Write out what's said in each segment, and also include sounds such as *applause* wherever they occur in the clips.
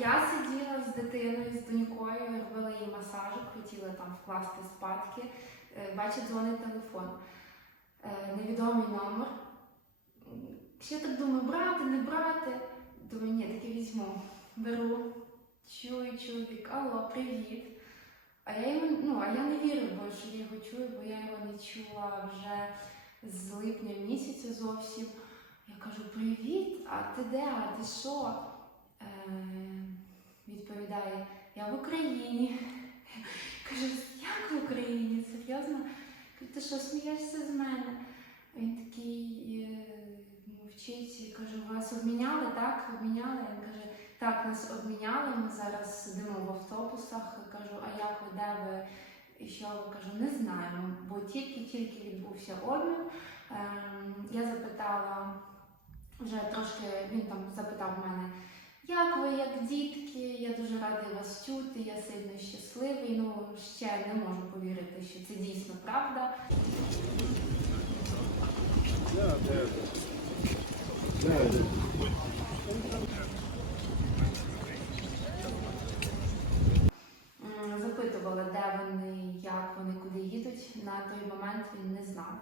Я сиділа з дитиною, з донькою, робила їй масажик, хотіла там вкласти спадки. Е, Бачу, дзвонить телефон. Е, Невідомий номер. Ще так думаю, брати, не брати. Думаю, ні, таки візьму. Беру, чую, чоловік, алло, привіт. А я йому, ну, а я не вірю, бо що я його чую, бо я його не чула вже з липня місяця зовсім. Я кажу, привіт, а ти де? А ти що? Е, відповідає, я в Україні. *laughs* Кажу, як в Україні? Серйозно? Ти що, смієшся з мене? Він такий е, мовчить і каже, вас обміняли, так? Обміняли? Він каже, так, нас обміняли, ми зараз сидимо в автобусах. Кажу, а як ви, де ви? І що кажу, не знаємо, бо тільки-тільки відбувся обмін. Ем, я запитала, вже трошки він там запитав мене, як ви, як дітки, я дуже радий вас чути, я сильно щасливий. Ну ще не можу повірити, що це дійсно правда. М, як вони, куди їдуть. На той момент він не знав.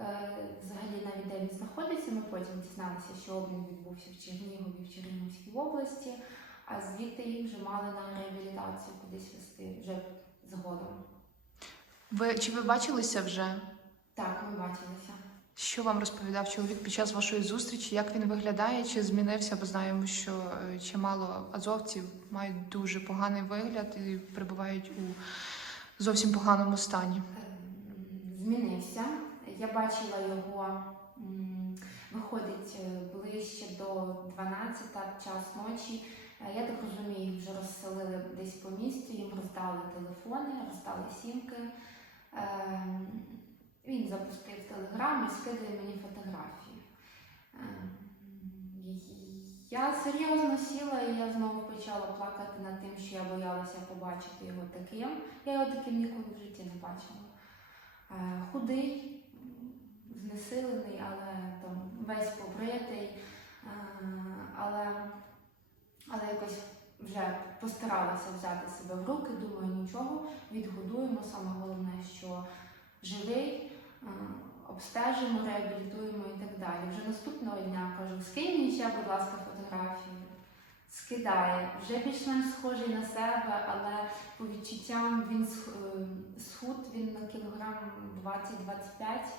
Е, Взагалі, навіть де він знаходиться, ми потім дізналися, що обмін відбувся в Чернігові, в Чернігівській області, а звідти їх вже мали на реабілітацію кудись вести вже згодом. Ви чи ви бачилися вже? Так, ми бачилися. Що вам розповідав чоловік під час вашої зустрічі? Як він виглядає? Чи змінився? Бо знаємо, що е, чимало азовців мають дуже поганий вигляд і перебувають у зовсім поганому стані. Ем, Змінився. Я бачила його, виходить е, ближче до 12 час ночі. Е, Я так розумію, їх вже розселили десь по місту, їм роздали телефони, роздали сімки. Ем, Він запустив телеграм і скидає мені фотографії. Я серйозно сіла і я знову почала плакати над тим, що я боялася побачити його таким. Я його таким ніколи в житті не бачила. Е, Худий, знесилений, але там весь побритий, е, але, але якось вже постаралася взяти себе в руки, думаю, нічого, відгодуємо. Саме головне, що живий, е, обстежимо, реабілітуємо і так далі. Вже наступного дня кажу, скинь мені ще, будь ласка, фотографію. Скидає, вже більш-менш схожий на себе, але по відчуттям він е, схуд він на кілограм 20-25,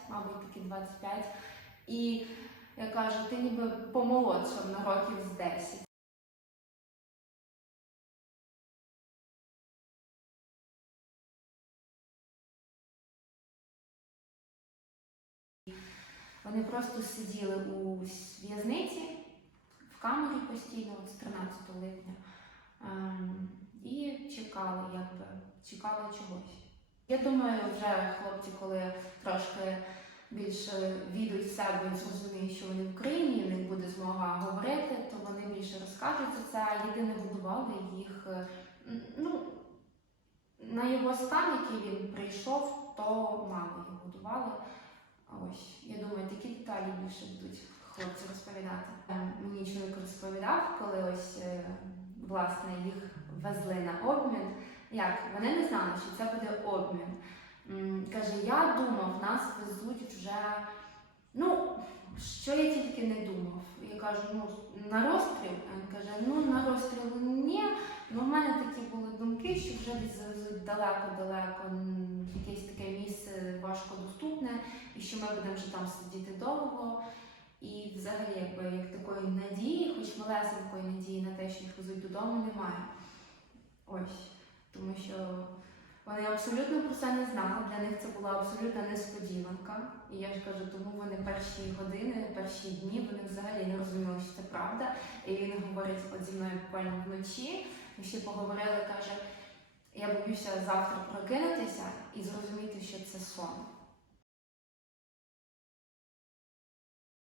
мабуть, таки 25. І я кажу, ти ніби помолодшав на років з 10. Вони просто сиділи у в'язниці камері постійно, з 13 липня. Ем, і чекали, якби чекали чогось. Я думаю, вже хлопці, коли трошки більше війдуть в себе і зрозуміють, що вони в Україні, них буде змога говорити, то вони більше розкажуть за це. Єдине годували їх. е, Ну, на його стан, який він прийшов, то мало їх годували. Ось, я думаю, такі деталі більше будуть хлопці розповідати. Е, Мені чоловік розповідав, коли ось е, власне їх везли на обмін. Як вони не знали, що це буде обмін. Каже, я думав, нас везуть вже. Ну, що я тільки не думав. Я кажу, ну на розстріл. Він каже, ну на розстріл ні. Ну, в мене такі були думки, що вже завезуть далеко-далеко якесь таке місце важкодоступне, і що ми будемо вже там сидіти довго. І взагалі, якби як такої надії, хоч малесенької надії на те, що їх везуть додому, немає. Ось. Тому що вони абсолютно про це не знали. Для них це була абсолютна несподіванка. І я ж кажу, тому вони перші години, перші дні вони взагалі не розуміли, що це правда. І він говорить от зі мною буквально вночі. Ми ще поговорили, каже, я боюся завтра прокинутися і зрозуміти, що це сон.